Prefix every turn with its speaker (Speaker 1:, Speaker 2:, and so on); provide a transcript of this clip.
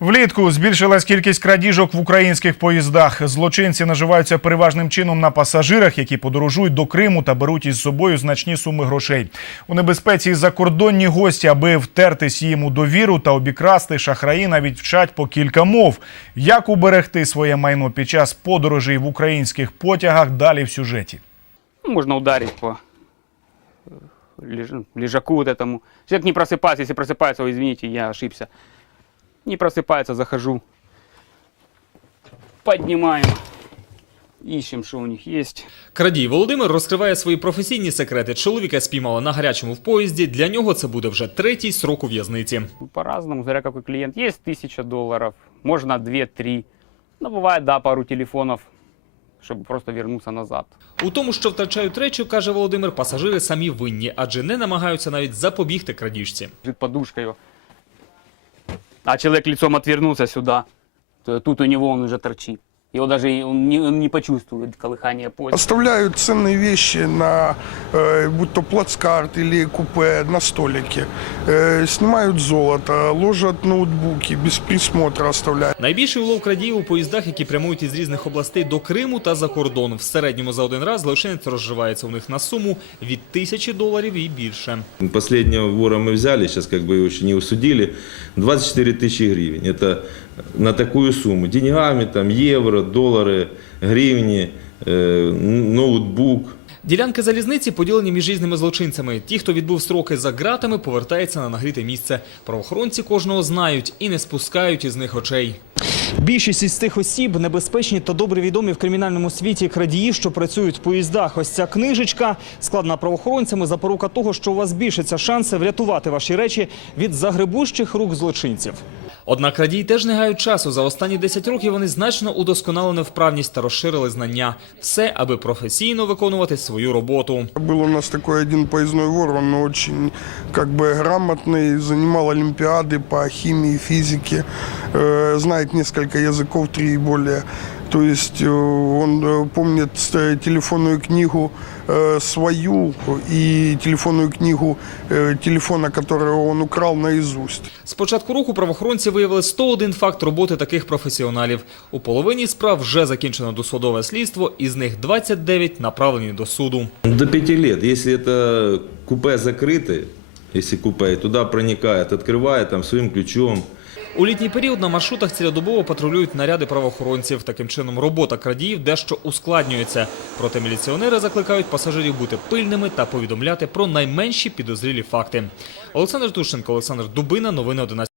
Speaker 1: Влітку збільшилась кількість крадіжок в українських поїздах. Злочинці наживаються переважним чином на пасажирах, які подорожують до Криму та беруть із собою значні суми грошей. У небезпеці закордонні гості, аби втертись їм у довіру та обікрасти, шахраї навіть вчать по кілька мов. Як уберегти своє майно під час подорожей в українських потягах? Далі в сюжеті.
Speaker 2: Можна ударити по ліж... ліжаку. Як не просипатися, якщо просипається, вибачте, я ошибся. Не просипається, захожу. Піднімаю Ищем, що у них є.
Speaker 1: Крадій Володимир розкриває свої професійні секрети. Чоловіка спіймали на гарячому в поїзді. Для нього це буде вже третій срок у в'язниці.
Speaker 2: По-різному, Поразному який клієнт є тисяча доларів, можна дві-три. Ну, буває да пару телефонів, щоб просто вернутися назад.
Speaker 1: У тому, що втрачають речі, каже Володимир, пасажири самі винні, адже не намагаються навіть запобігти крадіжці.
Speaker 2: Під подушкою. А человек лицом отвернулся сюда, тут у него он уже торчит. Его даже он не почувствует колыхание почвы.
Speaker 3: Оставляют ценные вещи на. Будь-то плацкарт или купе на столике. знімають золото, ложать ноутбуки, без присмотра оставляють.
Speaker 1: Найбільший улов крадіїв у поїздах, які прямують із різних областей до Криму та за кордон. В середньому за один раз злочинець розживається у них на суму від тисячі доларів і більше.
Speaker 4: Последнього вора ми взяли зараз як би, його ще не усудили, 24 тисячі гривень. Це на таку суму Деньгами, там, євро, долари, гривні, ноутбук.
Speaker 1: Ділянки залізниці поділені між різними злочинцями. Ті, хто відбув строки за ґратами, повертаються на нагріте місце. Правоохоронці кожного знають і не спускають із них очей.
Speaker 5: Більшість із тих осіб небезпечні та добре відомі в кримінальному світі крадії, що працюють в поїздах. Ось ця книжечка складна правоохоронцями, за запорука того, що у вас більшеться шанси врятувати ваші речі від загребущих рук злочинців.
Speaker 1: Однак радії теж не гають часу. За останні 10 років вони значно удосконали невправність та розширили знання, все, аби професійно виконувати свою роботу.
Speaker 3: Був у нас такий один поїздний вор, він дуже грамотний. займав олімпіади по хімії, фізики, знає несколько языков, три и более. То тобто есть он помнит телефонную книгу свою і телефонную книгу телефона, який он украл наизусть.
Speaker 1: З початку року правоохоронці виявили 101 факт роботи таких професіоналів. У половині справ вже закінчено досудове слідство, із них 29 направлені до суду.
Speaker 4: До 5 років, якщо це купе закрите, якщо купе, туди проникає, відкриває там своїм ключом,
Speaker 1: у літній період на маршрутах цілодобово патрулюють наряди правоохоронців. Таким чином робота крадіїв дещо ускладнюється. Проте міліціонери закликають пасажирів бути пильними та повідомляти про найменші підозрілі факти. Олександр Тушенко, Олександр Дубина, новини 11.